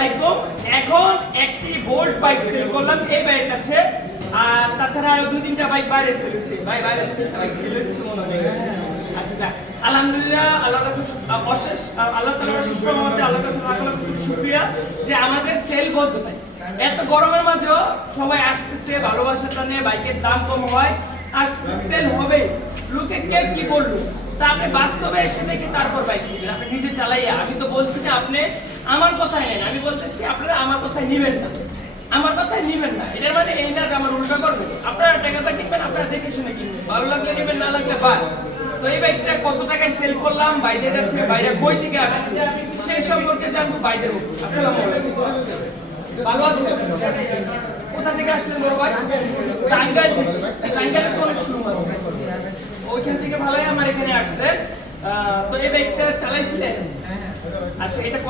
আলাইকুম। এখন একটি বোল্ট বাইক সেল করলাম এই বাইকের কাছে, আর তাছাড়া আরো দুই তিনটা বাইক বাইরে সেল হয়েছে। ভাই বাইরে সেল হয়েছে তো মনে হয়। আচ্ছা যাক, আলহামদুলিল্লাহ, আল্লাহর কাছে অশেষ, আল্লাহ তাআলার শুকর মতে আল্লাহর কাছে লাখ লাখ শুকরিয়া যে আমাদের সেল বন্ধ নাই। এত গরমের মাঝেও সবাই আসতেছে, ভালোবাসাটা নিয়ে, বাইকের দাম কম হয়, আসতে সেল হবে। লোকে কে কি বললো তা আপনি বাস্তবে এসে দেখে তারপর বাইক কিনবেন, আপনি নিজে চালাইয়া। আমি তো বলছি যে আপনি আমার কথাই নেন, আমি বলতেছি আপনারা আমার কথাই নিবেন না, আমার কথাই নিবেন না। এটার মানে এই না যে আমার উল্টা করবেন। আপনারা টাকাটা কিনবেন, আপনারা দেখে শুনে কিনবেন, ভালো লাগলে নিবেন, না লাগলে বাদ। তো এই বাইকটা কত টাকায় সেল করলাম, বাইদের কাছে, বাইরে কই থেকে আসছে সেই সম্পর্কে জানবো বাইদের মুখে। আসসালামু আলাইকুম। ভালো আছেন? কোথা থেকে আসলেন বড় ভাই? টাঙ্গাইল থেকে। টাঙ্গাইলে তো অনেক শোরুম আছে, ওইখান থেকে ভালোই আমার এখানে আসছেন। তো এই বাইকটা চালাইছিলেন? আচ্ছা, এটা